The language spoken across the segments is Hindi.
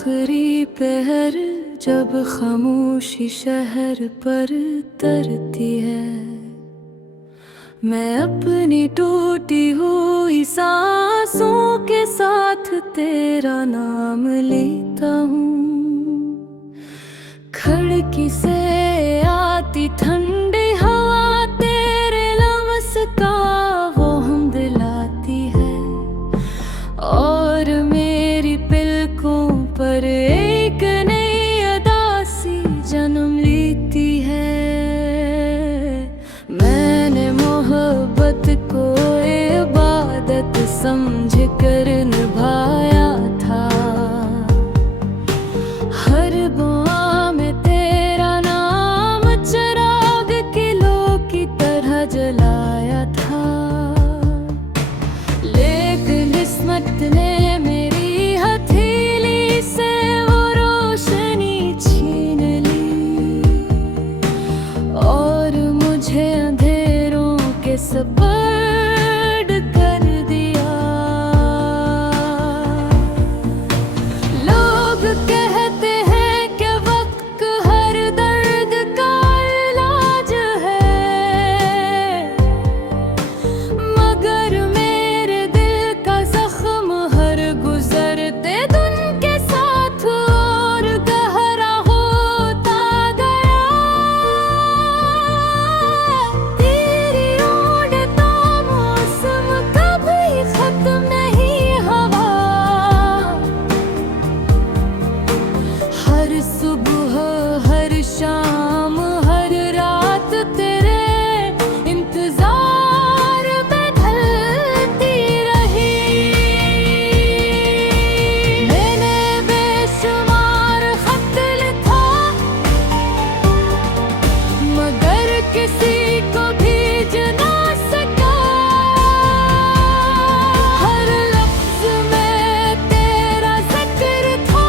आखिरी पहर जब खामोशी शहर पर तरती है, मैं अपनी टूटी हुई सांसों के साथ तेरा नाम लेता हूँ। खिड़की से आती ठंडी हवा तेरे लम्स का वो हम दिलाती है, और मेरी पलकों पर एक नई अदासी जन्म लेती है। मैंने मोहब्बत को इबादत समझ कर निभाया था, हर दुआ में तेरा नाम चिराग किलो की तरह जलाया था। लेकिन किस्मत ने मेरी हथेली से वो रोशनी छीन ली, और मुझे अंधेरों के सपर्द कर दिया। लोग कहते हैं कि वक्त हर दर्द का इलाज है, मगर मेरे दिल का जख्म हर गुजरते दिन के साथ और गहरा होता गया। तेरी उड़ता मौसम कभी खत्म नहीं हवा, हर सुबह हर शाम हर रात तेरे इंतजार में ढलती रही। मैंने बेशुमार खत लिखा, मगर किसी को भेज ना सका। हर लफ्ज में तेरा जिक्र था,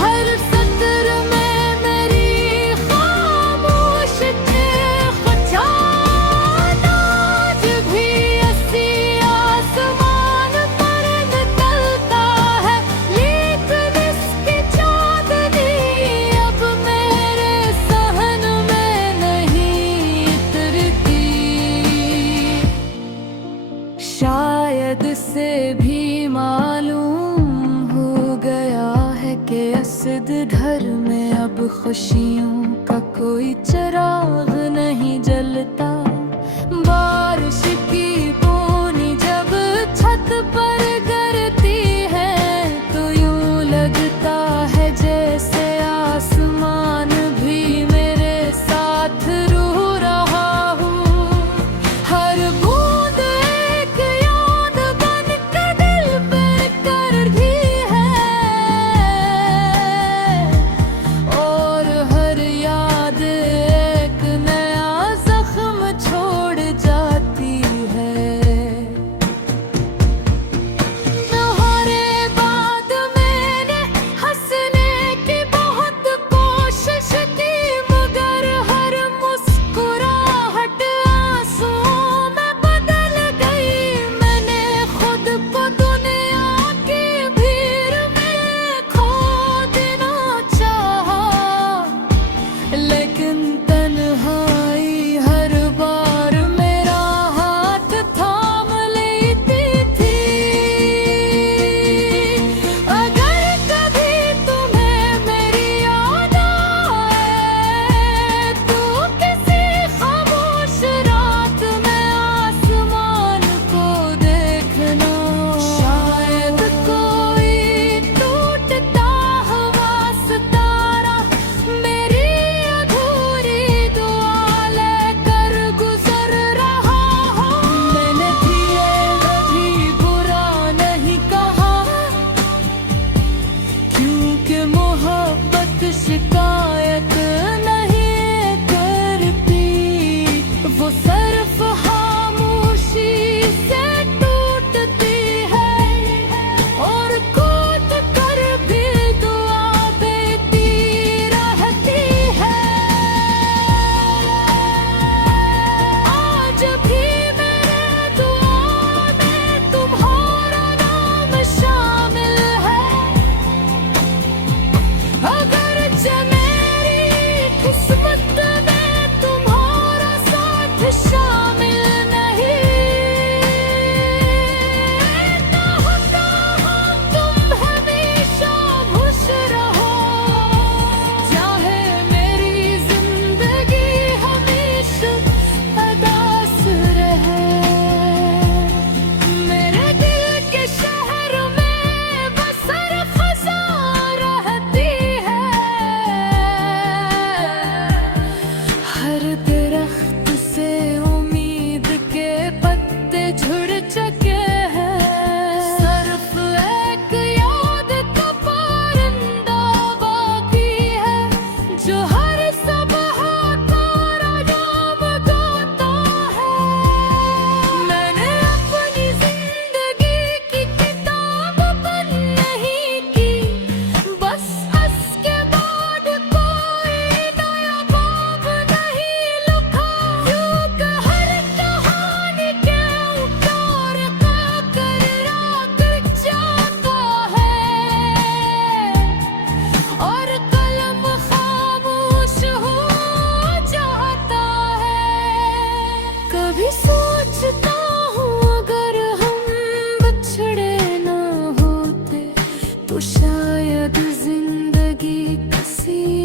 हर सत्र में मेरी खामोश चेखचाहट। आज भी ऐसी आसमान पर निकलता है, लेकिन इसकी चांदनी अब मेरे सहन में नहीं उतरती। शायद से भी मालूम हो गया है कि असद घर में अब खुशियों का कोई चिराग नहीं जलता। बारिश की बूंदें जब छत पर गिरती है, तो यूं लगता है जैसे आसमान भी मेरे साथ रो रहा हूँ। हर बूंद एक याद बन के दिल पर करती है, और हर याद एक नया जख्म छोड़ जाती है। तुम्हारे बाद मैंने हंसने की बहुत कोशिश की, मगर हर मुस्कुराहट आंसुओं में बदल गई। मैंने खुद को दुनिया की भीड़ में खो देना चाहा, लेकिन तन्हाई हर बार मेरा हाथ थाम लेती थी। अगर कभी तुम्हें मेरी याद आए, तो किसी खामोश रात में आसमान को देखना। शायद कोई टूटता हुआ सितारा मेरी अधूरी दुआ लेकर गुजर रहा हो। मैंने भी कभी बुरा नहीं कहा, क्योंकि मोहब्बत शिकायत नहीं करती। वो सिर्फ खामोशी से टूटती है, और कूद कर भी दुआ देती रहती है। आज भी मेरे दुआ में तुम्हारा नाम शामिल है। जब जिंदगी कसी